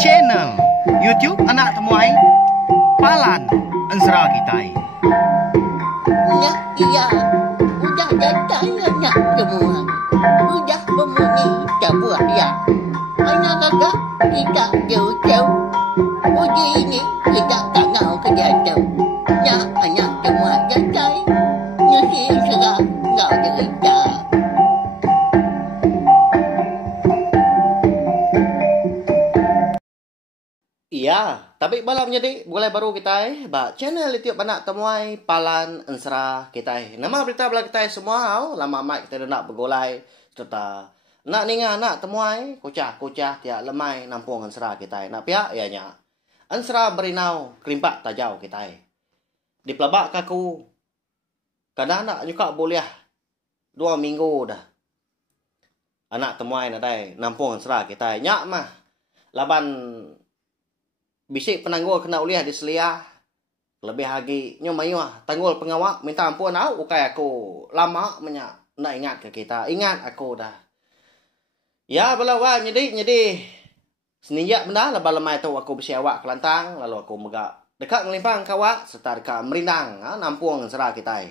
channel YouTube Anak Temuai Palan Ensra Kitai. Ya, iya. Udah datang anak semua. Udah memenuhi sebuah ya. Anak kakak kita jauh-jauh. Uji ini kita tak mau kerja jauh. Ya, anak semua datang. Nyusi serah nggak cerita. Iya, tapi malam jadi boleh baru kita channel YouTube Anak Temuai Palan Ensra kita. Nama berita bala kita semua, lama amat kita nak bergolai serta nak ninga anak temuai kucah-kucah tiak lemai nampung Ensra kita. Nak pihak ianya. Ensra berinau kerimpak tajau kita. Di pelabak kaku. Kadang nak juga boleh 2 minggu dah. Anak temuai nadai nampung Ensra kita. Nyak mah laban bisik penanggul kena uliah di selia. Lebih lagi nyomayuah tanggul pengawak minta ampun ukai aku lama menyak nak ingat ke kita. Ingat aku dah. Ya belawa nyedi senijak benda lepas lemai tu aku besi awak kelantang lalu aku megak dekat ngelimpang kawak serta dekat merindang nampung Ensra kita.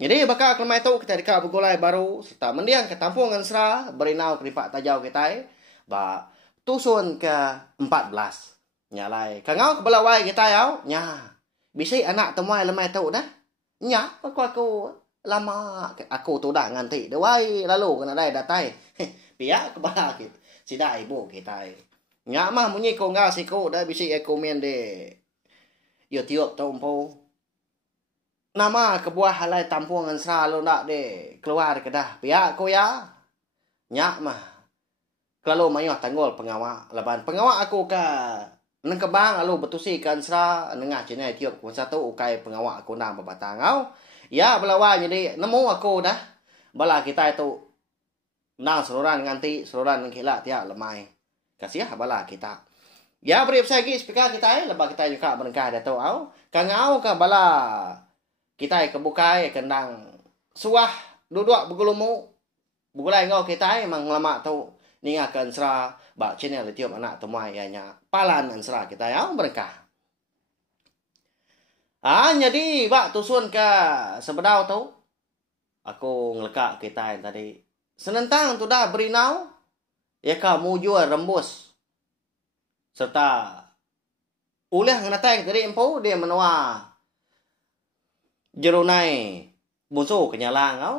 Jadi bakal lemai tu kita dekat bergolai baru serta mendiang ke tampung Ensra berinau kerimpak tajau kita. Ba tusun ke 14. Nyalai. Kangau kebelawai kita yau. Nya. Bisi anak temuai lemai tu dah. Nya. Aku lama. Aku tu dah nganti. Dewai lalu kena dai datai. Pihak kebala kita. Sida ibu kita. Nya mah munyi ko ngau siku dah bisi aku main de. YouTube tu umpo. Nama kebuah halai tampung Ensra lu nak de. Keluar ke dah. Pihak ko ya. Nya mah. Kalau mayuh tanggul pengawak. Leban pengawak aku ke neng kebang lalu betusi ke Ensra nengah channel YouTube ku satu ukai pengawak aku nang berbatang au. Ya belawa jadi nemu aku dah. Bala kita itu nang seluran nganti seluran kila tiak lemai. Kasih bala kita. Ya beri lagi speaker kita lepas kita juga berengkah dato au. Kangau ke bala kita kebukai kendang suah duduk bergulumu. Begulai ngau kita memang lama tu ninga ke Ensra bak channel YouTube Anak Temuai ianya Palan Ensra kita yang berkah. Jadi bak tusun ke sebedau tu. Aku ngelekak kita yang tadi. Senentang tu dah berinau. Ya ka mujur rembus. Serta uleh ngenatai tadi empu dia menua jerunai musuh kenyalang kau.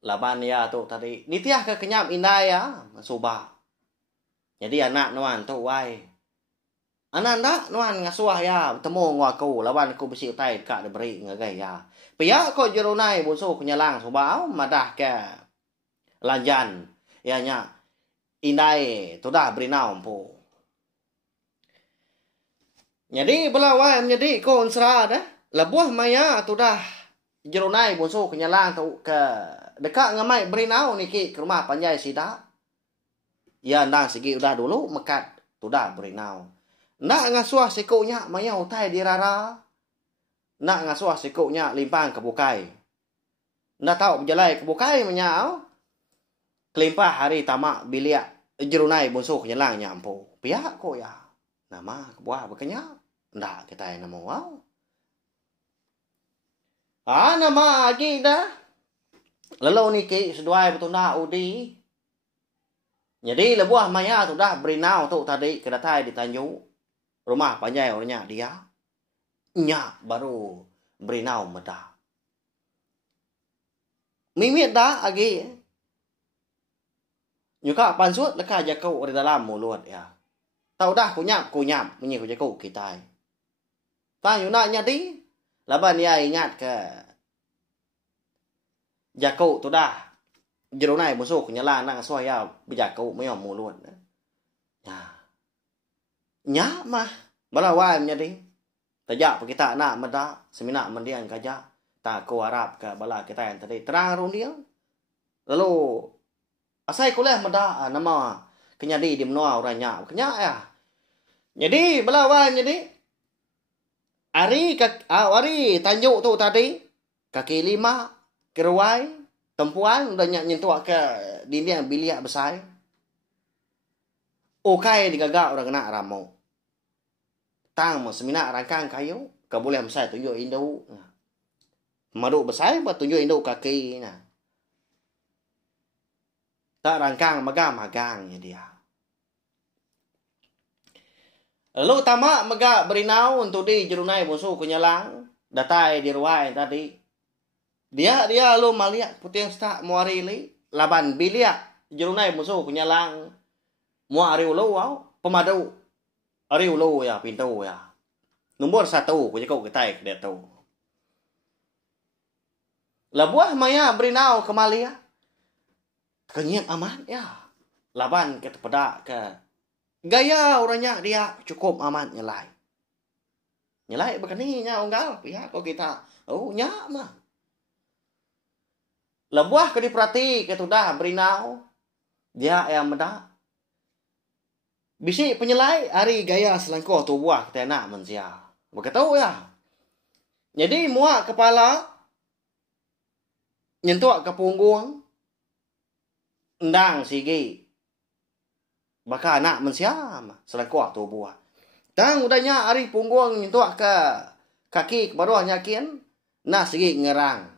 Laban ya tu tadi. Nitiah ke kenyam indah ya. Subah. Jadi anak nuan tu wai. Anak nak nuan ngasuah ya. Temu ngaku. Lawan aku besi utai dekat diberi ngagai ya. Pihak ko jerunai busuh kenyalang subah. Madah ke lanjan. Ianya. Indai. Tu dah berinau empu. Jadi belawai menjadi ko Ensra dah. Lebuah maya tu dah. Jerunai busuh kenyalang tu ke dekat ngamai berinau niki ke rumah panjai sida. Ya ndang segi udah dulu mekat tu dah berinau. Nak ngasuh sikunya maya utai dirara. Nak ngasuh sikunya limpang ke bukai. Ndak tahu berjalai ke bukai menyau. Kelimpah hari tamak biliak jerunai busuh kenyalang nyampu. Pihak ko ya. Nama kebuah berkenya. Ndak kita yang nama wow. Nama lagi dah. Lalu niki seduai betunda udi. Jadi lebuah maya tu dah berinau tu tadi kedatai di Tanjung. Rumah panjai orangnya dia. Nya baru berinau medah. Mimit dah lagi. Nyuka pansut leka jakau di dalam mulut ya. Tahu dah kunyap menyi ku jakau kita. Tang nak nyadi. Laban dia ingat ke jakau tu dah. Jerunai musuh kenyalang nang suah ya berjakau mayom mulut. Ya. Nya mah balawai menjadi. Tajak kita nak meda semina mendiang kaja. Tak ko harap ke bala kita yang tadi terang run dia. Lalu asai kuliah meda nama kenyadi di menua orangnya. Kenya ya. Jadi balawai menjadi Ari Tanjung tu tadi kaki 5 keruai tempuan udah nyentuh ke dinding biliak besar. Okay digagak orang kena ramau. Tang mo semina rangkang kayo, ka boleh masai tunjuk induk. Maduk besar ba tunjuk induk kaki nah. Tak rangkang magang-magangnya dia. Lalu tamak megak berinau untuk di jerunai musuh kunyalang. Datai di ruai tadi. Dia lalu maliak putih yang tak muari li. Laban biliak jerunai musuh kunyalang. Muari ulo wow. Pemadu. Ari ulo ya pintu ya. Nombor 1 kau ketai dia tahu. Labuah maya berinau kemalia. Kenyang aman ya. Laban ke tepedak ke. Gaya orangnya dia cukup aman nyelai. Nyelai begininya unggal. Ya kau kita. Oh nyak mah. Labuah ke diperhati ke tudah berinau. Dia yang medak. Bisi penyelai hari gaya selangkau tu buah kita nak mensia. Begitu ya. Jadi muak kepala. Nyentuak ke punggung. Endang sige. Baka nak mensiam. Selangkau tu buah. Tang udahnya hari punggung nyentuak ke kaki ke bawah nyakin. Nah sige ngerang.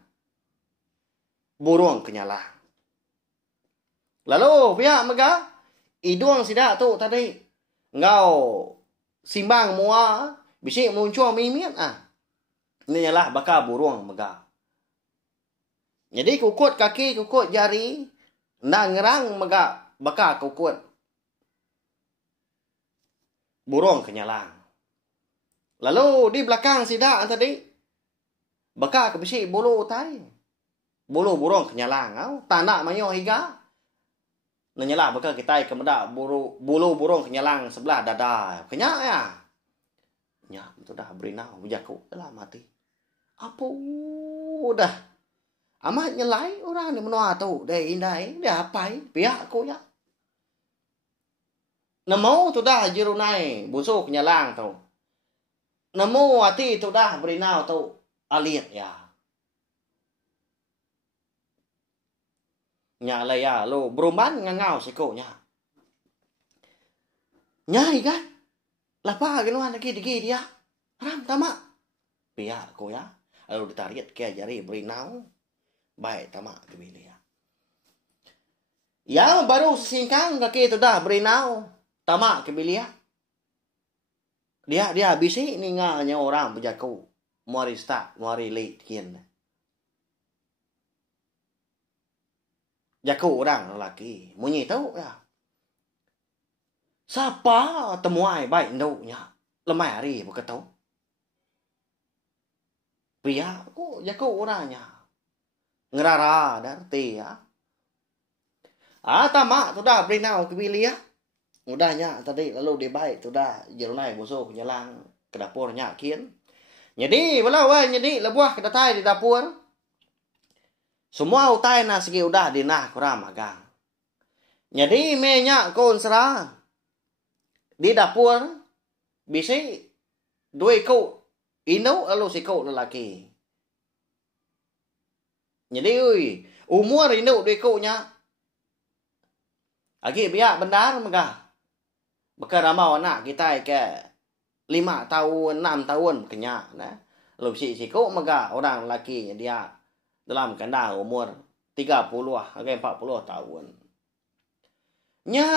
Burung kenyalang. Lalu pihak megah. Idung sidak tu tadi. Engkau simbang mua. Bisik muncul mimit ah. Ini ialah bakal burung megah. Jadi kukut kaki, kukut jari. Nak ngerang megah. Bakal kukut. Burung kenyalang. Lalu di belakang sidak tadi. Bakal ke bisik bulu tadi. Bulu burung kenyalang. Tandak mayo higa. Nanyalah bakal kita kemedak bulu burung kenyalang sebelah dada. Kenyak ya. Ya, itu dah berinau. Bujaku dah mati. Apa dah. Amat nyelai orang ni menua tu. Dia indai. Dia apai. Pihak aku ya. Nemu tu dah jerunai. Busuk kenyalang tu. Nemu hati tu dah berinau tu. Alit ya. Nya lah ya. Lo berumban ngangau sikonya. Nyai kan. Lapa genuan lagi dia. Ram tamak. Pihak aku ya. Lalu ditarik ke jari berinau. Baik tamak kebili ya. Ya baru singkang kaki itu dah berinau. Tamak kebili ya. Dia bisi ninggalnya orang berjaku. Muari start, muari late kian. Jaku orang lelaki. Munyi tahu ya. Siapa temuai baik nduknya. Lemai hari berkata. Pria aku jaku orangnya. Ngerara darti ya. Tamak tu dah berinau kebili ya. Mudahnya tadi lalu dia baik tu dah. Jerunai musuh penyelang ke dapurnya kian. Jadi walau jadi lebuah ke datai di dapur. Semua utai na segi udah dinah kurang magang. Jadi menyak kon serang. Di dapur bisi dua kau inu lalu si kau lelaki. Jadi umur inu dua kau nya. Agi biak benar megah. Beka ramau anak kita ke 5 tahun 6 tahun kenyak nah. Lalu si kau megah orang lelaki nya dia dalam kandang umur 30 agak 40 tahun. Nya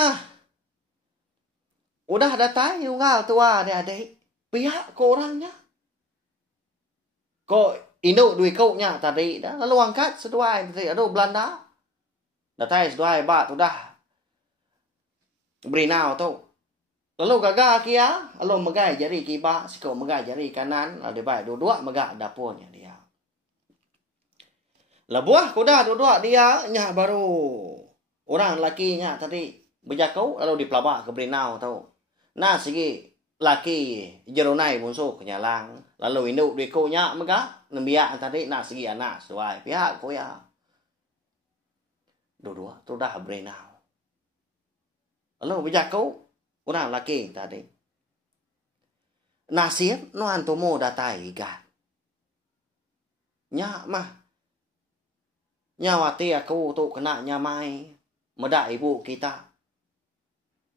udah datai unggal tua adik-adik. Pihak ko orangnya. Ko induk duit kau nya tadi dah lalu angkat seduai tadi aduh Belanda. Datai seduai bak tu dah. Berinau tu. Lalu gagal kia, lalu megai jari kiba, siko megai jari kanan, lalu baik dua-dua megak dapurnya dia. Lebuah kuda dua-dua dia nya baru orang laki nya tadi berjakau lalu dipelabak ke berinau tu. Nah segi laki jerunai musuh kenyalang. Lalu induk diko nya megak nembiak tadi nah segi anak sesuai pihak ko ya. Dua-dua tu dah berinau. Lalu berjakau orang laki tadi. Nasib no antumu datai ga. Nya mah. Nyawati aku tu kena nyamai. Medak ibu kita.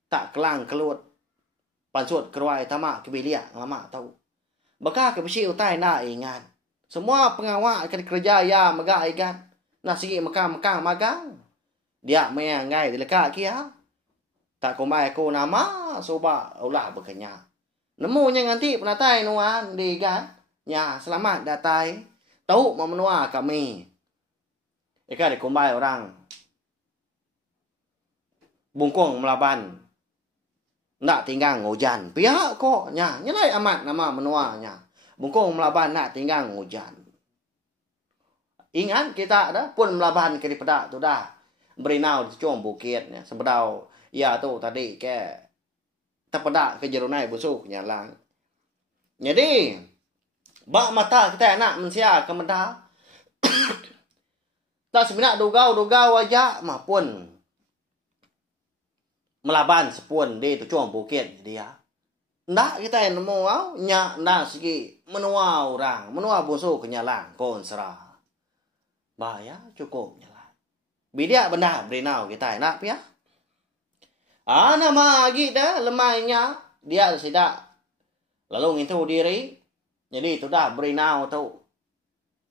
tak kelang kelut pansut keruai tamak kebilia lama tahu. Baka kebisi utai na ingat. Semua pengawal akan kerja ya maga ikan. Nah sigi makang magang. Dia mengangai dileka kia. Tak kumai aku nama soba ulah berkenya. Nemunya nganti penatai nuan di kan. Ya selamat datai. Tahu memenua kami. Eka dikumai orang. Bungkung melaban. Nak tinggal ngojan. Pihak kok. Nyalai amat nama menuanya. Bungkung melaban nak tinggal ngojan. Ingat kita dah pun melaban ke di pedak tu dah. Berinau di cium bukit. Sebedau. Ya tu tadi ke. Terpedak ke jerunai busuk nyalang. Jadi. Bak mata kita nak mensia ke medah. Tak sebenak dugau aja. Mah pun. Melaban sepun di tu cium bukit dia. Ndak kita yang nemu au. Nyak ndak segi. Menua orang. Menua busuk nyalang. Kon serah. Bah ya cukup nyalang. Bidia benda berinau kita nak ya. Nama lagi dah lemahnya dia sidak lalu ngintu diri jadi itu dah berinau tu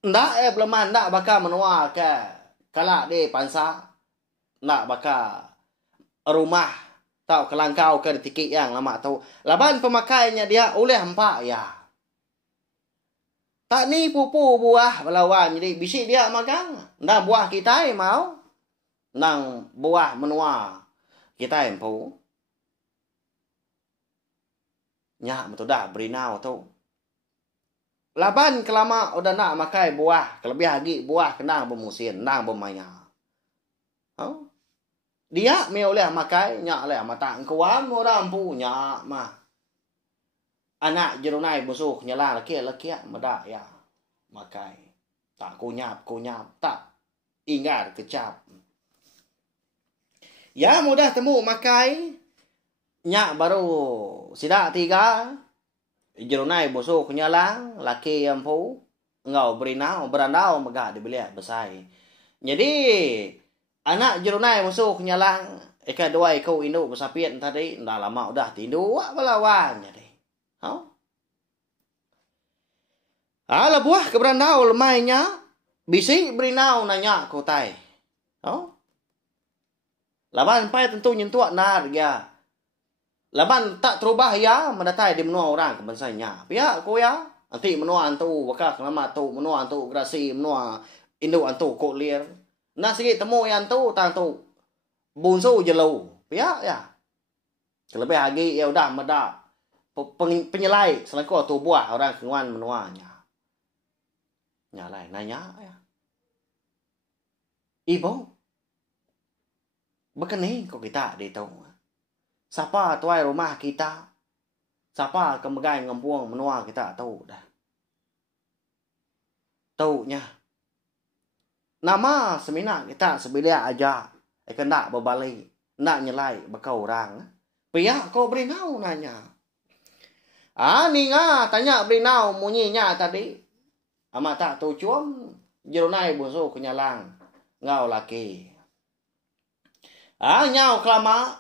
ndak beleman ndak bakal menua ke kalak di pansa ndak bakal rumah tau kelangkau ke tikik yang lama tu laban pemakainya dia oleh empak ya tak ni pupu buah belawan jadi bisik dia magang ndak buah kita mau nang buah menua kita empu. Nyak betul dah berinau tu. Laban kelama udah nak makai buah. Kelebih lagi buah kenang bermusin. Nang bermaya. Dia me oleh makai. Nyak oleh mata kuam orang empu. Nyak mah. Anak jerunai busuk. Nyala laki-laki. Medak ya. Makai. Tak kunyap. Tak ingat kecap. Ya mudah temu makai. Nyak baru sidak 3. Jerunai busuk nyalang. Laki empu. Ngau berinau. Berandau megah dibeli besai. Jadi. Anak jerunai busuk nyalang. Eka dua ikau induk besapian tadi. Dah lama udah tindu. Wak belawan. Jadi. Alah buah ke berandau lemainya. Bisik berinau nanya kotai. Laban pai tentu nyentuak nar ya. Laban tak terubah ya mendatai di menua orang kebangsanya. Pihak ko ya. Nanti menua antu bakal kelama tu menua antu grasi menua induk antu kok lir. Nah sikit temu yang tu tang tu. Bunsu jelau. Pihak ya. Kelebih lagi ya udah medak penyelai selangkau tu buah orang kenguan menuanya. Nyalai nanya ya. Ibu begini kok kita di tahu. Siapa tuai rumah kita? Siapa kemegai ngempuang menua kita tahu dah. Tahunya. Nama semina kita sebelia aja. Nak berbalik. Nak nyelai bekau orang. Pihak kau berinau nanya. Ni ngah tanya berinau munyinya tadi. Amat tak tu cuam. Jerunai busuk kenyalang. Ngau laki. Nyau kelama.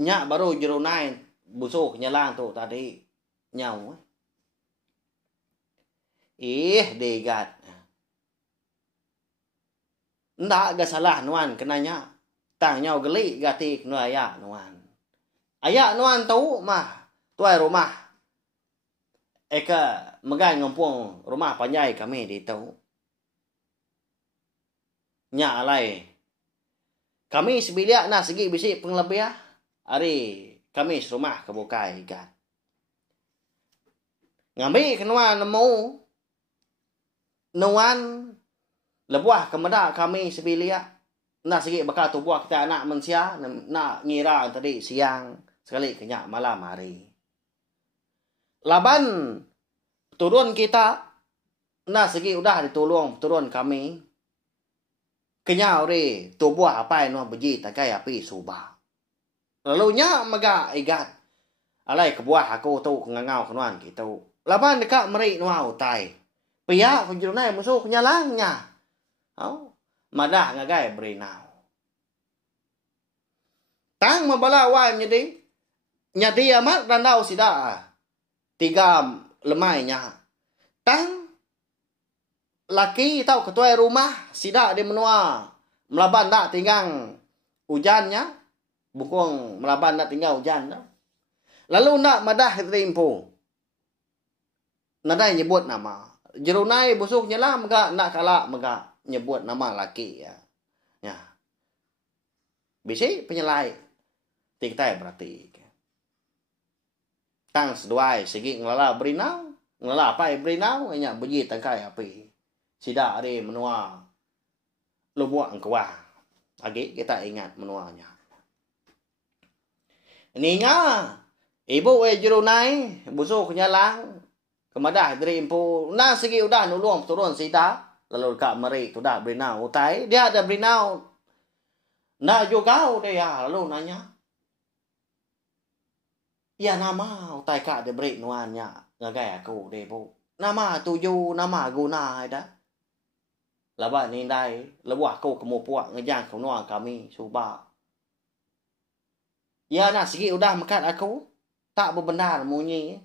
Nyak baru jerunai busuk nyalang tu tadi. Nyau. Degat. Ndak gak salah nuan kenanya. Tang nyau geli gati kena ayak nuan. Ayak nuan tahu mah. Tuai rumah. Eka megai ngempung rumah panjai kami di tahu. Nyak alai. Kami sebiliak nak segi bisik penglebih. Hari kami serumah kebukai kan. Ngambil kenuan nemu. Nuan. Lebuah kemedak kami sebiliak. Nak segi bakal tu buah kita anak mensia. Nak ngira tadi siang. Sekali kenyak malam hari. Laban. Turun kita. Nak segi udah ditolong turun kami. Kenyau re tubuh apa yang berji takai api subah. Lalu nya mega igat. Alai kebuah aku tu ngangau kenuan gitu. Laban dekat meri nuah utai. Pihak penjurunai musuh nyalangnya. Madah ngagai berinau. Tang membala wan jadi Nyadi amat randau sida. Tiga lemainya. Tang laki tahu ketua rumah sida di menua. Melaban tak tinggang hujannya. Bukung melaban tak tinggal hujan. Lalu nak madah rimpo. Nadai nyebut nama. Jerunai busuknya lah mega nak kalah mega nyebut nama laki ya. Ya. Bisi penyelai. Tiktai berarti. Tang seduai segi ngelala berinau. Ngelala apa berinau. Hanya bunyi tangkai api. Sida ada menua. Lubuak kewah. Lagi kita ingat menuanya. Ini nga. Ibu jerunai. Busuk nyalang. Kemadah dari impu. Nah segi udah nulung turun sida. Lalu kak meri tu dah berinau. Utai. Dia ada berinau. Nah juga dia. Lalu nanya. Ya nama. Utai kak dia beri nuannya. Ngagai aku deh bu. Nama tuju. Nama guna ada. Laba ni dai. Lebuah aku kemupuak. Ngejang kenua kami. Subak. Ya nak segi udah mekat aku. Tak berbenar munyi.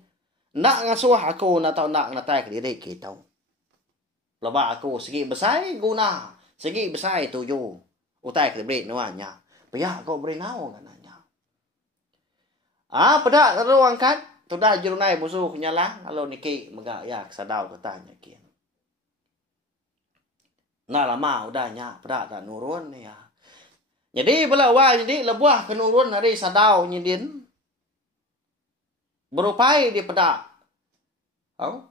Nak ngasuh aku nak tahu nak natai ke diri kita. Laba aku segi besar guna. Segi besar tuju. Utai ke diri nuannya. Pihak kau beri nau kananya. Pedak terus angkat. Tu dah jerunai busuk nyala. Lalu niki megak ya kesadau katanya kian. Nah lama udahnya pedak tak nurun ya. Jadi bila awal jadi lebuah kenurun hari sadau nyindin. Berupai di pedak.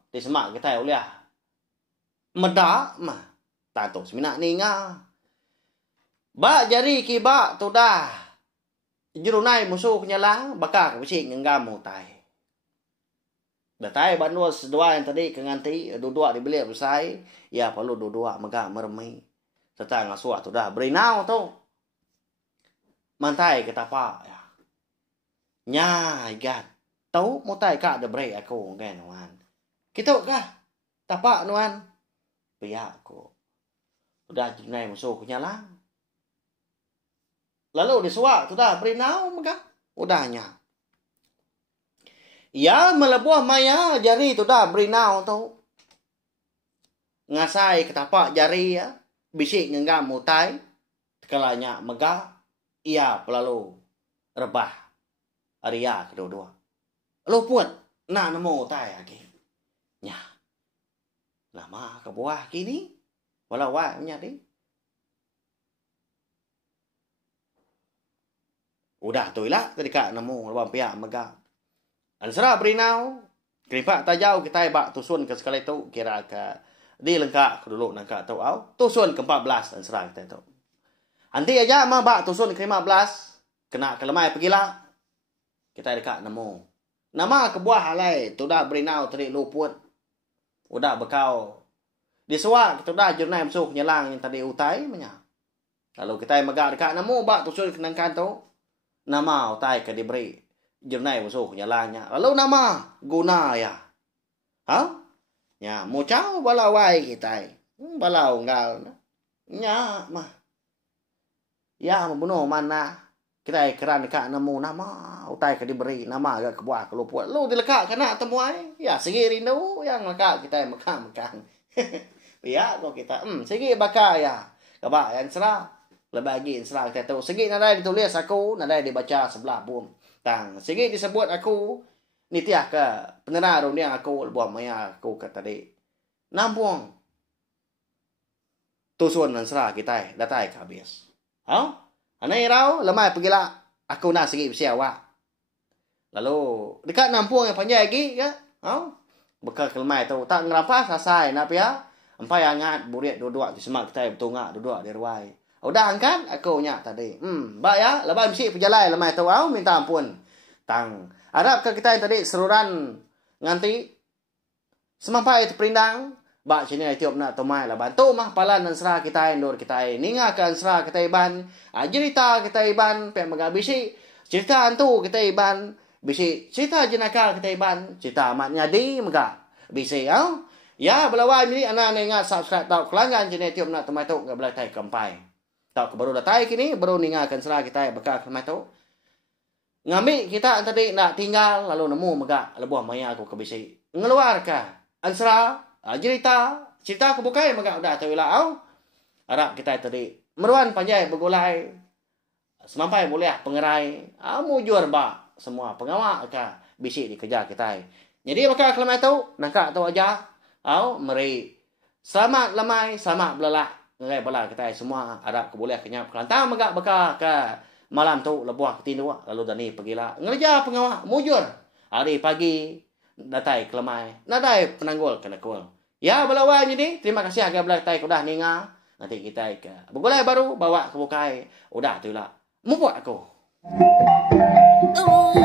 Di semak kita uliah. Medak mah. Tato semina ni nga. Ba jari kiba tu dah. Jerunai musuh nyala. Bakar bisik ngenggam mutai. Datai bandua sedua yang tadi kenganti. Duduk di belia besai. Ya perlu duduk megak meremi. Serta ngasuh tu dah. Berinau tu. Mantai kita pak ya. Nyai gat. Tahu mutai kak ada break aku kan nuan. Kita kah? Tapak nuan. Pihak aku. Udah jenai musuh nyala. Lalu disuak tu dah berinau maka udahnya. Ya melebuah maya jari tu dah berinau tu. Ngasai ketapak jari ya. Bisik ngenggam mutai. Tekalanya megah. Ia pelalu rebah. Arya kedua-dua. Lo pun nak nemu tai lagi. Nya. Lama ke buah kini. Walau wanya di. Udah tu lah tadi kak nemu lebam pihak megah. Ansara berinau. Keripak tajau kita bak tusun ke sekali tu kira ke di lengkap dulu nak tahu au. Tusun ke-14 ansara kita tu. Nanti aja mah bak tusun ke-15 kena kelemai pergilah. Kita dekat nemu. Nama kebuah halai tu dah berinau tadi luput. Udah bekau. Disuak tu dah jurnai masuk nyelang yang tadi utai menya. Kalau kita megak dekat nemu bak tusun kenangkan tu. Nama utai ke diberi jurnai masuk nyelangnya. Lalu nama guna ya. Ha? Ya, mau cau balawai kita. Balau enggak. Nya mah. Ya membunuh mana. Kita keran dekat nemu nama. Utai ke diberi nama agak kebuah keluput. Lu dilekak kena temuai. Ya segi rindu. Yang lekak kita mekang-mekang. Ya kok kita. Segi bakal ya. Kabak yang serah. Lebih lagi serah kita tahu. Segi nadai ditulis aku. Nadai dibaca sebelah pun. Tang. Segi disebut aku. Nitiah ke. Penerah dunia aku. Buat maya aku ke tadi. Nampung. Tusun dan serah kita. Datai ke habis. Ha? Anai rau, lemai pergilah. Aku nak segi bersiawak. Lalu, dekat nampung yang panjang lagi, ya? Bekal ke lemai tu. Tak ngerampas, selesai. Nak ya? Empai hangat, burit duduk di semak kita. Betul ngak, duduk di ruai. Udah angkat, aku nyak tadi. Baik ya, lepas mesti perjalan lemai tu. Minta ampun. Tang. Harap ke kita yang tadi seruran nganti. Semampai itu perindang. Bak sini tiup nak tomai lah bantu mah palan dan serah kita indur kita ningakan serah kita iban cerita kita iban pe magabisi cerita antu kita iban bisi cerita jenaka kita iban cerita amatnya di maga bisi ya belawai ni anak ingat subscribe tau kelanggan jenis tiup nak tomai tu enggak boleh tai kempai tau baru datai kini baru ningakan serah kita bakal kemai tu Ngami kita tadi nak tinggal lalu nemu megak lebuh maya aku ke bisi. Ngeluar ka. Ansra, cerita ke bukai megak udah tahu lah au. Harap kita tadi meruan panjai bergulai. Semampai boleh pengerai. Mujur ba semua pengawak ka bisi dikejar kita. Jadi maka kelamai tahu nangka tahu aja. Au meri selamat lamai, selamat belalak. Ngai bala kita semua harap ke boleh kenyap kelantang megak beka ka. Malam tu lebuah ketindu lalu Dani pergilah ngereja pengawal mujur. Hari pagi datai kelemai, nadai penanggul kena kul. Ya belawan jadi terima kasih agak belatai kudah ninga. Nanti kita ke bergulai baru bawa ke bukai. Udah tu lah. Mubuat aku. Oh,